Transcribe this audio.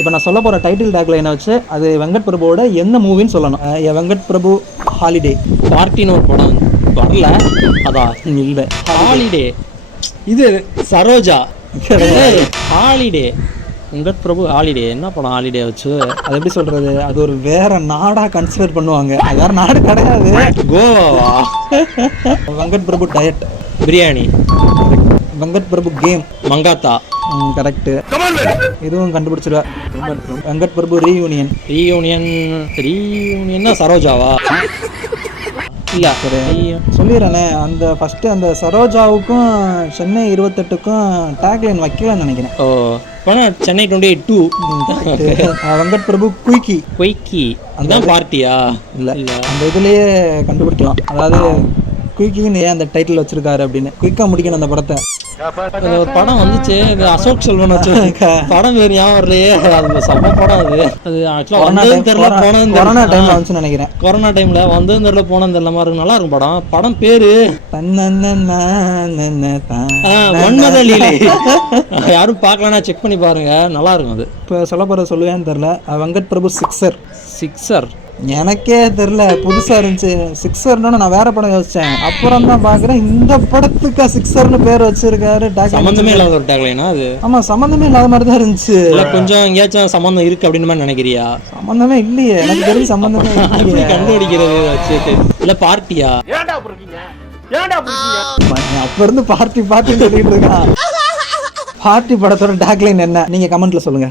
இப்போ நான் சொல்ல போகிற டைட்டில் டேக்லைனை வச்சு அது வெங்கட் பிரபுவோட என்ன மூவின்னு சொல்லணும். வெங்கட் பிரபு ஹாலிடே. பார்ட்டின்னு ஒரு படம் வரல, அதான் இல்லை ஹாலிடே. இது சரோஜா ஹாலிடே. வெங்கட் பிரபு ஹாலிடே. என்ன படம் ஹாலிடே வச்சு? அது எப்படி சொல்கிறது, அது ஒரு வேற நாடாக கன்சிடர் பண்ணுவாங்க. அது வேறு நாடு கிடையாது. கோவாவா? Venkat Prabhu diet. Biryani. Venkat Prabhu game. Mankatha. Correct. இதுவும் கண்டுபிடிச்சிருவா. வெங்கட் பிரபு ரீயூனியன். ரீயூனியன்னா சரோஜாவா? இல்லை சொல்லிடுறேனே, அந்த ஃபஸ்ட்டு அந்த சரோஜாவுக்கும் சென்னை 28க்கும் டேக்லைன் வைக்கலன்னு நினைக்கிறேன். ஓ படம் சென்னை 28 வெங்கட் பிரபு குயிக்கி. குயிக்கி அதான் பார்ட்டியா? இல்லை இல்லை, அந்த இதுலேயே கண்டுபிடிக்கலாம். அதாவது குயிக்கின்னு ஏன் அந்த டைட்டில் வச்சிருக்காரு அப்படின்னு. குயிக்காக முடிக்கணும் அந்த படத்தை. ஒரு படம் வந்துச்சு, இது அசோக் செல்வன் வச்சு படம் பேர் ஞாபகம் வரலையே. அது செம்ம படம். அது ஆக்சுவலாக தெரியல, போனது கொரோனா டைம்ல வந்துச்சுன்னு நினைக்கிறேன். கொரோனா டைம்ல வந்து தெரியல, போனது தெரியல மாதிரி இருக்கு. நல்லா இருக்கும் படம். படம் பேரு மன்மதலீலை. யாரும் பார்க்கலன்னா செக் பண்ணி பாருங்க, நல்லா இருக்கும். அது இப்போ சொல்ல போகிற சொல்லுவேன்னு தெரில. வெங்கட் பிரபு சிக்ஸர். சிக்ஸர் எனக்கே தெரில, புதுசாக இருந்துச்சு. சிக்ஸர்னு நான் வேற படம் யோசித்தேன். அப்புறம் தான் பார்க்குறேன் இந்த படத்துக்கு சிக்ஸர்னு பேர் வச்சிருக்காரு. சம்மந்தமே இல்லாத ஒரு டேக்லைனா அது? ஆமாம், சம்மந்தமே இல்லாத மாதிரி தான் இருந்துச்சு. இல்லை கொஞ்சம் எங்கேயாச்சும் சம்மந்தம் இருக்கு அப்படின்னு மாதிரி நினைக்கிறியா? சம்மந்தமே இல்லையே, எனக்கு தெரிஞ்சு சம்மந்தமே இல்லையே. கண்டுபிடிக்கிறது வச்சுட்டு. இல்லை பார்ட்டியா? அப்போ இருந்து பார்ட்டி பார்ட்டின்னு சொல்லிட்டு இருக்கான். பார்ட்டி படத்தோட டேக்லைன் என்ன? நீங்கள் கமெண்ட்ல சொல்லுங்க.